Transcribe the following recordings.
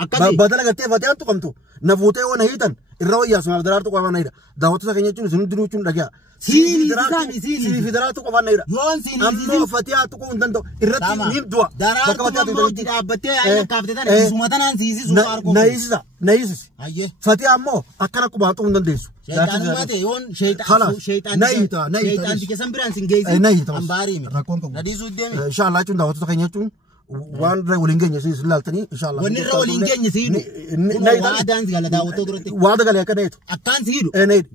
بدل قتي فتيان تقمتو نفوتي وانا هيتن الرواية اسمها فدرات تقوم نيدا دعوت سكني تون سنو دنو تون دقيا سيني فدرات تقوم نيدا أما فتيان تقوم دندو الرتي نيم دوا نايس فتيان مو أكنا كبارتو دنديسو شيطان تكسم برانسين جيزي أمباري إن شاء الله تون دعوت سكني تون وان رولينجين يسير لالتني إن شاء الله. وان رولينجين يسير. وعد أنز قال داو تدرتي. وعد قال يا كنيت. أكان سيرو. نيت.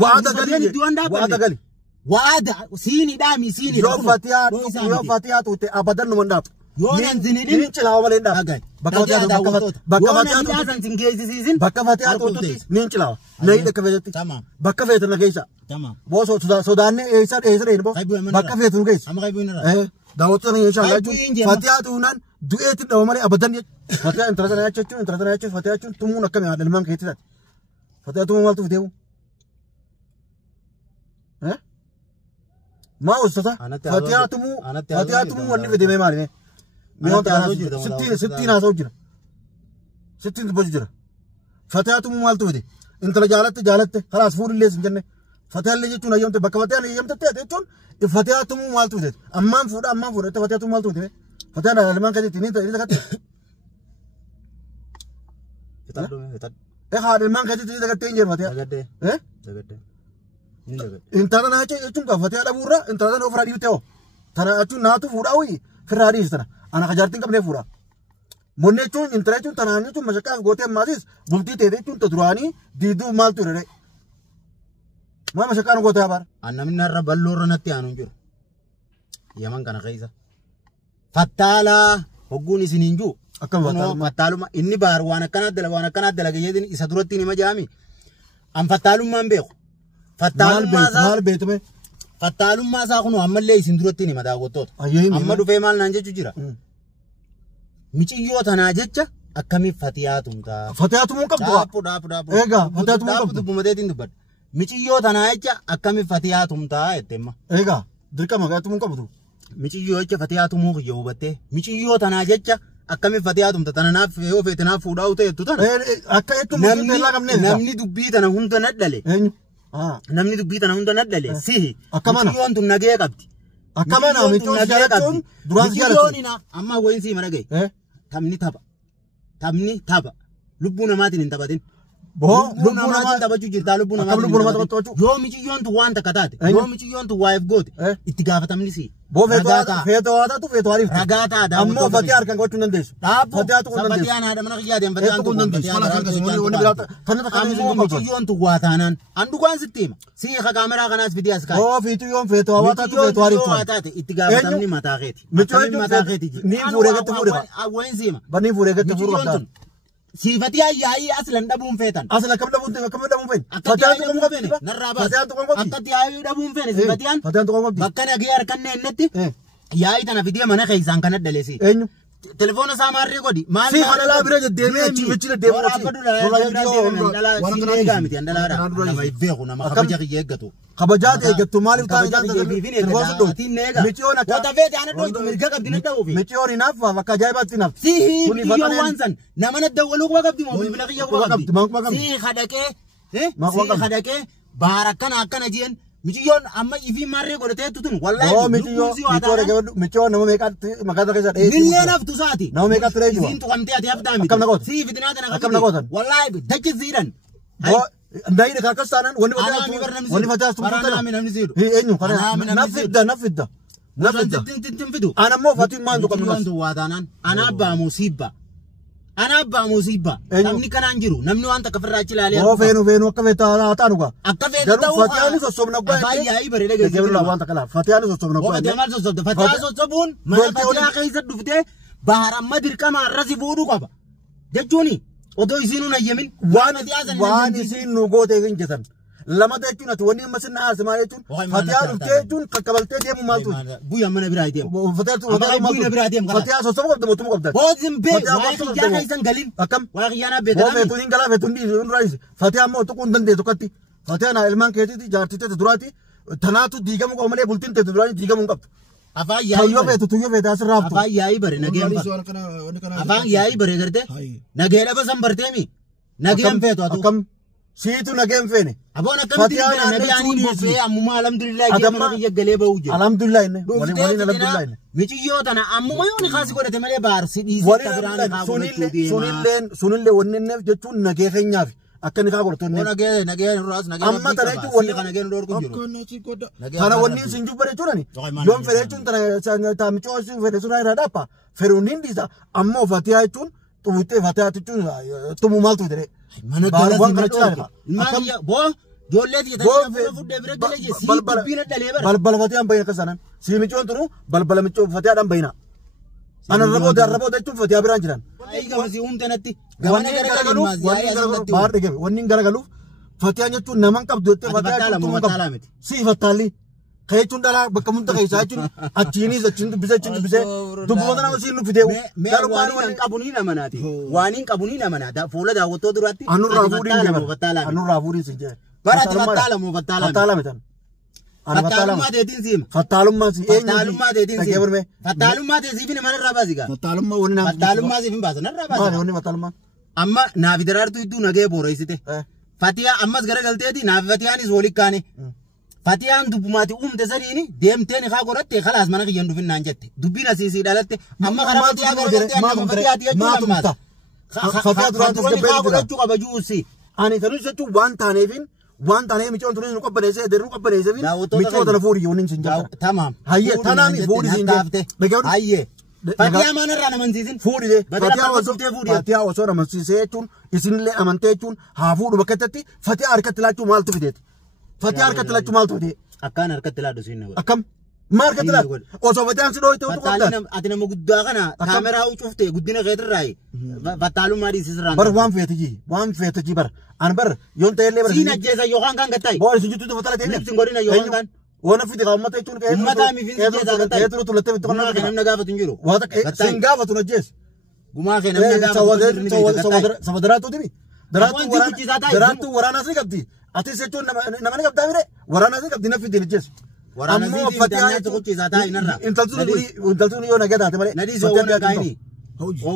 وعد قال. وعد قال. وعد سيني دامي سيني. يوم فاتيات وت أبدا نمنداب. يوم زينين. نين شلاه ولا نداب. بكفتيات نين شلاه. نيد كفتي. تمام. بكفتي نجيسا. تمام. بوس سودان إيسر إيه بو. بكفتي نجيس. أما خايبين نرى. دعوت سنة إن شاء الله فتيات ونان دوئت الأمر أبدا فتيات انتظرنا يا فتيات تمون كم يعني المام كيتات فتيات تمون مالتو فيديو ها ما وصلت فتيات تمون وني فيديو ما مالي ميون ترى 60 أسوجنا 60 بوجرا فتيات تمون مالتو فيديو انت جالت خلاص فور الليز جنة فتيات اللي جتونا يوم تبكفتيات يوم تتيتون فتيات مو مالتو ده أمام فورا فتيات مو مالتو ده فتيات أنا لما كذي تنين تريد كذي إيه هذا لما كذي تريد كذي تنجر فتيات إيه إنت أنا هاي شيء تونك فتيات أبورا إنت أنا أفرادي بتوه ترى أتون ناتو فورا وي فرادي إستنا أنا خجارتين كم نفورا مني تون إنت تون ترى هني تون مشكلة غوتة مازيس بولتي تدي تون تدراني ديدو مالتو رأي ما مشكلة غوتة بار أنا من الرب اللور نتي أنجر يمان كنا خيزة فتالا هجوني سنينجو أكمل فتالو ما إني بار وانا كنا دلنا جيدين إسدورتي نما جامي أم فتالو ما نبيخ مال بيت में فتالو ما ساكنو أمّا ليه إسدورتي نما داوتوت أمّا دو فيمال نانجة جيرا ميچي يو تناجة أكمل فتياتهم دابو إيجا فتياتهم دابو بمدين دبر ميچي يو تناجة أكمل فتياتهم إتما إيجا دركا مغاتهم كابو ميچي يو فتياتهم يوبته ميچي يو تناجة أكمل فتياتهم تناف يو فتنا فوداو تيتوتان نمني دبي تنا هون تندلله نمني دبي تنا هون تندلله سيه أكمل يو أنتم نجيه كابتي أكمل ميتون جالتون دراس جالتون أما وين سي مرجع تامني تابا لبونا ما تين تبادين لبونا ما تين تبادو جيتا لبونا ما تبادو يوم يجي يوم توان تكتات يوم يجي يوم توايف غوت اتجاه تامني سي بو فيتو هذا تو فيتو عارف رجعتا ده أما فتيار كان قلت ننديس فتيار تقول ننديس فتيار هذا من غير يادين فتيار تقول ننديس أما يجي يوم تواتانان عندو كان ستيم سي خكاميرا كناس فيديو أسكاي فيتو يوم فيتو هذا تو فيتو عارف اتجاه تامني ما تاخدي ما تاخدي نيم فوريك تفوريك وين سيما بني فوريك تفوريك سيفتي أي أصلاً دبوم فيتان أصلاً كم دبوم فين فتيان تقوم قبضي نرابا أكتي أي دبوم فين سيفتيان تقوم قبضي بكنا غير كنا النت يا إيه تنا فيديو منا خيزان كنا دلسي تلفون ساماري قدي ما سي خلا لا بريج ديمي تشيل ديمي ولا سيني قامتي عندنا لا ما يفيقنا ما خبجة يجتو خبجات يجتو مالي ميتيون وتفيت أنا دوي مرجع قبضي نتداو في ميتيون ينافع وكجايبات ينافع سي ميتيون وانسان نما نداولو قبضي ما بنلاقيه قبضي سي خدك سي باركنا أكنا جين ميتيون أما يفي مرة قلت تطن والله ميتيون نمو ميكات مكاتك إذا مليون أفتو ساعتي نمو ميكات ريجوا زين تقامتي أتي أفدامي أكمل نقول سي في دنيا أنا أكمل نقول والله دك زيران نايد كاكستان وني فتاة أنا من نزيد هي إنه نفدا أنا مو فاتين ما عندكم ناس أنا أبا مصيبة نمني كان أنجرو نمني وأنت كفر راجل عليه هو فينو كفيتا تانوكا أكفيتا تاو فتياني سوسوم نقبل أباي أي بري لقى جبل الله وانت كلا فتياني سوسوم نقبل وقت يمال سوسوم فتيان سوسومون ما فتيان كيسة دفتة بحر ما دركا ما راسي بودو كابا جوني ودو يسينون أيامين وان يسين نقود يفين جسم لما تأتون أتوني مسنا أسماء تون فتيان تأتون كقبلتة ديم مالتون بويا من براديم فتيان بويا براديم فتيان سوسوم قبل موتوم قبل بوزم بيت واقعي جانا يسان قلين أكم واقعي أنا بيت هو فتونين قلا فتون دي رايس فتيان ما تكون دندي تكتي فتيان علمان كيتي جارتي تدراتي تناتو ديجا مو كمله بولتين تدراني ديجا مو قبل afaan yaa'ii tuyyoo beetaa sirraaftu afaan yaa'ii bare nageen afaan yaa'ii bare garte nagee dhaba san barteemi nageen feetu atu akkam siitu nageen feene aboon akkamitti nageen boofee ammuma alhamdulillah jeema biyya galee ba'u jira alhamdulillah inne waliin alhamdulillah inne michiyoo tana ammuma yooni kaasi godhate malee baarsi sunillee wanni inni jechuun nagee keenyaaf akka ni kaa godhatonni nagee raas nagee amma tana jechuun wanni nagee dorku jiru tana wanni sin jubbare jechuudani yoon fedhe jechuun tana taamichoo sin fedhe sunaa irraa dhaappa fedhuun hin dhiisa ammoo fatiyaa jechuun xumuttee fatiyaa jechuun tumu maaltu jedhee mana galaan maaliya boo joollee tiyatanii fuudhee bira galee jesi dubbiin dhalee bara balbala fatiyaan bayina kasanan siimichoon tunu balbala michoo fatiyaadhaan bayina ana raboo jechuun fatiyaa biraan jiran ay gamasi umtanatti gamana garagaluuf baar dhigame wanni garagaluuf fatiyaan jechuun naman qabdu jettee fatiyaa jechuun si fattaalli kayechuun dhalaa bakka munta keessaa jechuun achiinis achiin dubbisee dubboota nama siin nuffitee waan qabunii namanaati waan hin qabunii namanaata fuula daawwattoo duraatti anurraa fuudhiin sin jee barati fattaalamu fattaalummaa teetiin siima fattaalummaa si fattaalummaa teetiin siima fattaalummaa teesiifin manarraa baasigaa fattaalummaa siifin baasa narraa baasa wanni fattaalummaa amma naafi daraartuu idduu nagee booreessite fatiyaa ammas garagalteeti naafi fatiyaanis waliin kaane fatiyaan dubbumaati uumte sadiini deemteen haa godhatte khalaas mana kiyyan dhufinnaan jette dubbiin asiisii dhalatte amma karaa fatiyaa garagaltee amma fatiyaati jechuun ammaas fatiyaa duraan haa godhachuu qaba juusi ani tanus jechuun waan taaneefin waan taanee michoon tunis nu qabbaneessee deemu qabbaneessee michoo tana fuudhi yooniin sin jabba tamam hayyee tanaami fuudhi sin jabba hayyee fatiyaa manarraa namansiisin fuudhite fatiyaa osoo namansiisee jechuun isinillee amantee jechuun haa fuudhu bakka itti fatiyaa harkatti laachuu maaltu fideeti fatiyaa harkatti laachuu maaltu fidee akkaan harkatti laadhu siin akkam maal harkatti laadhu osoo fatiyaan si dhooyte utuu qabda ati nama guddaa kana kaameraa cufte guddina keetirraayi fattaalummaa dhiisisirraan bar waan feetiji bar an bar yoon ta'ellee bar siin ajjeesa yookaan kan gattaay boori sin juttu fatala ta'e sin godina yookaan kan wana fiti ka ummata jechuun ummataa mi fin ajjeesa gattaay keeturu tulatte bitu gumaa kee namna gaafatu hin jiru wata sin gaafatu na jees gumaa kee namna gaafatu sawadaraatu dibi daraatu waraana si qabdi ati jechuun namani qabdaa mire waraana si qabdi nafi din jees ammoo fatiyaa tuquchiisataa inarra intaltuun yoo nagee taate malee nadii soowwan kaayini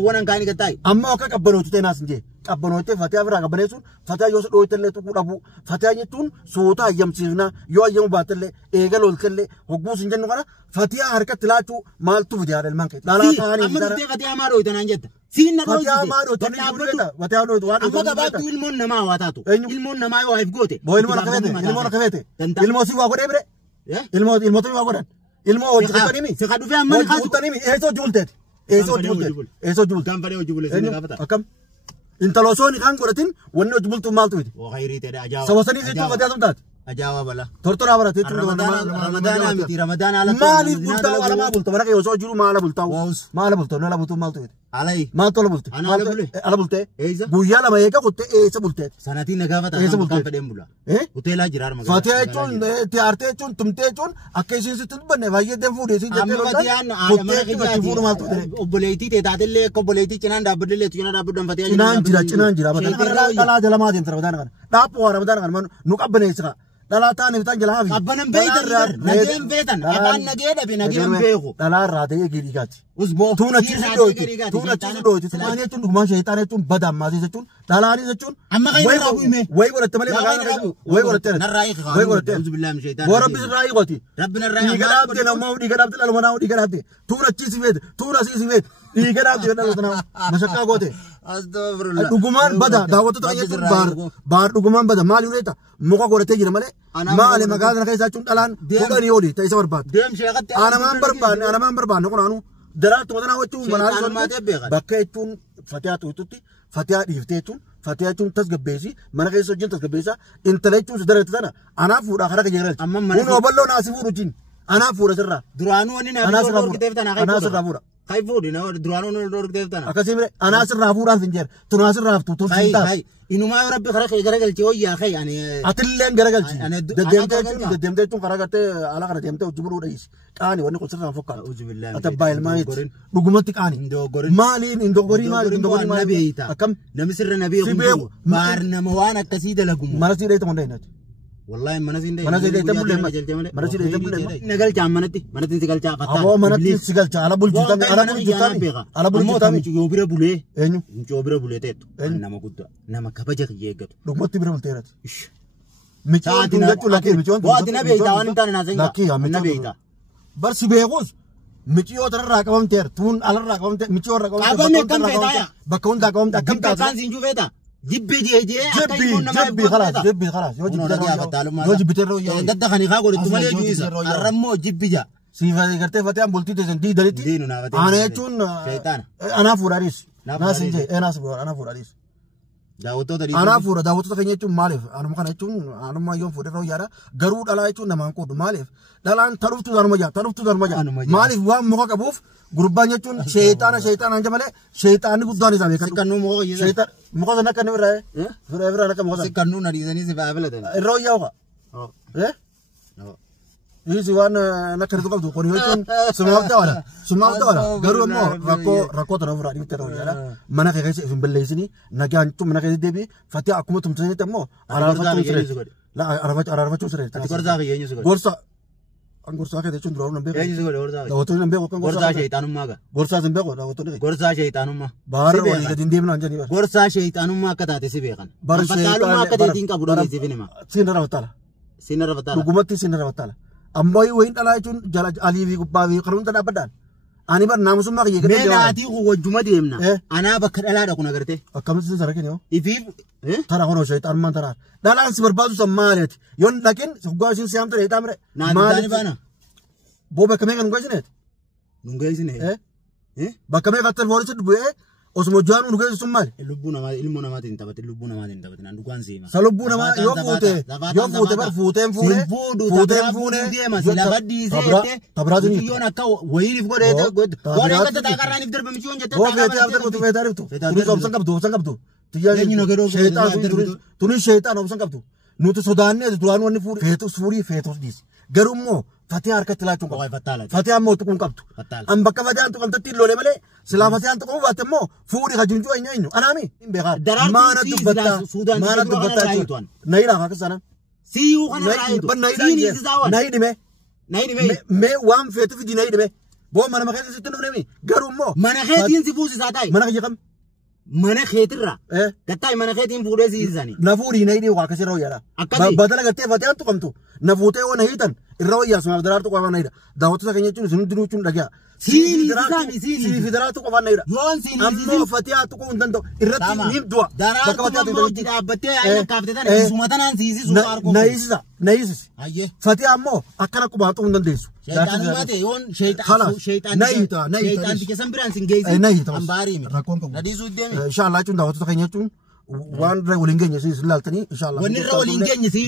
waan kaayini gattaay ammoo akka qabbanootu ta'e naas hin jee qabbanoottee fatiyaa biraa qabbaneessuun fatiyaa yoo dhooytellee tuquu dhabu fatiyaa jechuun soota ayyamsiifnaa yoo ayyamu baatellee eega loltellee hogguus hin jennu kana fatiyaa harkatti laachuu maaltu fide haadha ilmaan kee dhalaa ta'anii amma duftee fatiyaa maa dhooytanaan jetta siin na fatiyaa maa dhooytan fatiyaa dhooytu waan amma gabaabduu ilmoon namaa waa taatu ilmoon namaa yoo haif goote boo ilmoon akka feete ilmoo si waa godhee bire ilmoota waa godhan ilmoo hojii qabbanimi si ka dhufee amma ni kaasu eesoo julteeti eesoo julte gaanfalee hojii bulee siin gaafata akkam intalosooni kan godhatin wanni hojii bultuu maaltu fiti oo khayrii ta'e ajaa'iba sawasanii jechuun fatiyaa tumtaati ajaa'iba bala tortoraa barate jechuun ramadaana miti ramadaana ala maaliif bultaa wala maa bulta mana kee osoo jiru maala bultaa maala bulta nala bultuu maaltu fiti alai maaltu ala bulte ala bulte guyyaa lama eega kutte eessa bulteet sanatiin na gaafata kan fedheen bula hoteelaa jiraar magaalaa fatiyaa jechuun tiyaartee jechuun tumtee jechuun akka isiin sitti dubbanne baay'ee deem fuudhee siin jettee fatiyaan fuudhu maaltu fide obboleettii teetaatellee akka obboleettii cinaan dhaabbadillee cinaan dhaabbadan fatiyaa cinaan jira dhalaa jalamaa deemta ramadaana kana dhaaphu waa ramadaana kana nu qabbaneessika dhalaa taane bitaan jalaa fi qabbanan beeytan nageen beeytan afaan nagee dhabe nageen beeku dhalaa irraa ta'ee giidhigaati usboo tuun achiisi dhooyti tumaan jechuun dhugumaan sheetaan jechuun badaan maasii jechuun dhalaanis jechuun amma qayyina bu'ime way godhatte malee maqaan way godhatte way godhatte boo rabbi sirraa hiikoti dhiiga dhaabde namoo dhiiga dhaabde dhaluma naa dhiiga dhaabde tuun achiisi feete tuun asiisi feete dhiiga dhaabde dhaluma naa mashakkaa goote dhugumaan bada daawwattoota jechuun baar dhugumaan bada maali ureeta muka godhatee jira malee maali magaalaa kana keessaa jechuun dhalaan kudhanii oli ta'e isa barbaadde anamaan barbaanne kunaanu daraartu matanaa jechuun manaa bakka jechuun fatiyaa tuututti fatiyaa dhiiftee jechuun fatiyaa jechuun tasgabbeessi mana keessa wajjin tasgabbeessa intala jechuun si darate sana anaaf fuudhaa karaa kiyya kun oballoo naasi fuudhu jin anaaf fuudha sirraa duraanuu wanni naaf sirraa fuudha kai fuudhi na duraanuu nu dorgteef tana akkasii mire anaas irraa fuudhaan finjeer tunaas irraa ftu tun sintaa inumaa yoo rabbi karaa kee garagalchi wayyaa kai ani atilleen garagalchi deddeemtee jechuun karaa gartee ala kana deemtee hojii buluu dhayiisi qaani wanni kun sirraa fokkaata atabbaa ilmaanitti dhugumatti qaani maaliin indogorii maaliin akkam nami sirra nabii beeku maar nama waan akkasii dalagumu mara sii dheeyta hundaa'inati والله ما نزين ده ما نزين ده تقول لي ما نزين ده تقول لي نقل جامنتي ما نزين تقل جا فتح أبو ما نزين سجل جا على بول جتامي على بول جتامي يوبرا بولي إنه يوبرا بولي تيتو أنا ما قلت أنا كبجة يجت لو ما تبرم تيرات إيش ميتون تنجت لكن ميتون وادي نبي تاوان إنت أنا نازين لكن يا نبي تا بس بيغوز ميتيو ترى راكبهم تير تون على راكبهم تير ميتيو راكبهم أبا مكان فيتا بكون راكبهم تا كم تا كان زينجو فيتا جبي خلاص يوجي بترو يا قد خني خاقول تمالي جويسا الرمو جبي جا سيفا قرتي فتيان بولتي تزن دي دلتي انا يچون انا فوراريس ناس انجي انا سبور انا فوراريس داوتو دري انا فورا داوتو تكني يچون مالف انا مكان يچون انا ما يوم فورو يارا غرو دلا يچون نمان كود مالف دلان ترفتو درمجا مالف وام مخا كبوف غربان يچون شيطان انجا مالي شيطان غداني زامي كانو مخا شيطان مخا نكا نبرا فرا نكا مخا كانو نريزني سبابله ده الرو ياوغا يزوان نكر تقبض كوني يوتون سمعت ولا قالوا مو راكو ترى دي ترى يلا ما نكى كيس في بليسني نكى انتم ما نكى دبي فتي اكو تم تني تمو لا عرفت تشري غورسا غورسا كده تشون درو نبي غورسا نبي غورسا شيطان ما غورسا نبي غورسا شيطان ما بار ولا دين دي من انجني غورسا شيطان ما كتا سيبيكن بتالو ما كده دين كبودو سيبينما سينرا بتالا حكومتي سينرا بتالا أمباي وين تلا يجون جل علي في كوبا كرون تنا بدان أنا بر نام سمع يجي من هاتي هو جمعة ديمنا أنا بكر ألا ركونا كرته كم سنة سرقين يو إذا ترى هو شيء ترى ما ترى لا لا سبب بعض سمالت يون لكن سبقوا سيام ترى تامر ما بنا بوبا كمان كان قايسنت نونجايسنه بكمل كتر فورس تبوه osmo janu nuge summal lubuna ma ilmuna ma tin tabati lubuna ma tin tabati nandu kwanzima salubuna ma yo fute bar fute fune ma sila baddi sete tabrazuni yona ka wayini fgode wala ka ta karani fder bamichi onje ta fete after ko fete ariftu tuni opsan kabdu tiya tuni shaytan opsan kabdu nutu sodanne duan wani furi fetus dis garummo فتيار كتلاچون ko fatala فتيار موت كون كبتو ام بك فتيار تو كنت تيلو لي ملي سلا فتيار تو باتمو فوري خجنجو اينو انامي بغار ما ندبتا ما ندبتا نيلا كسنا سيو خنا رايتو سيني زاوان نايدمي مي وام فيتو في نايدمي بو ما خيت ستنو نمي غرومو ما خيتين سيفوسي ساتاي ما خيكم mana khetirra gattay mana khetin fuudhe siisani nafuri naydi waa kasiro yara badala gatte fatiyan tu kamtu nafute wona hitan irra wayya suma darar tu qaban nayda dawatu sakanya chun sunu dinu chun daga sini fidara tu qaban nayda yon sini ammo fatiya tu ko undan do irratti nim dua darar tu mo didabbate ayna kafte tan sumatanan siisi sumar ko nayis ayye fatiya ammo akkana qubatu undan desu shaytan mate yon shaytan nayita dikesan biran singezi ambari mi rakon ko nadisu demi inshallah chun dawatu sakanya chun waan ra walingenya si laltani inshallah wani ra walingenya si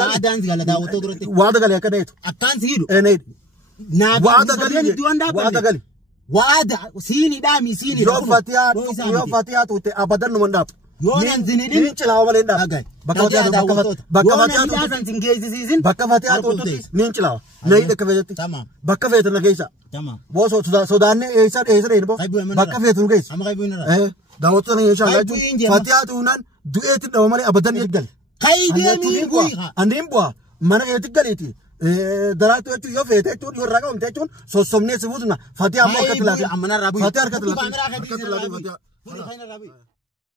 waadan zigala dawatu durate waada gale kadayto akkan sidu nayid waada gali waada sini dami sini yo fatiha tu te abadan mandap yonan zinidin nin chilawa malenda bakka fatiha singezi sizin bakka fatiha tu nin chilawa nayid kabejati tamam bakka fetu na geisa tamam bo sodanne esa bo bakka fetu geisa am qaybu inra dawatu ne inshallah fatiha tu nan dueti daw mali abadan ygal qaydemi buiha andim bua mana yetigaliti daratu etu yo fete tu yo raga umte chun somne se budna fatiha mo katla amana rabu fatiha katla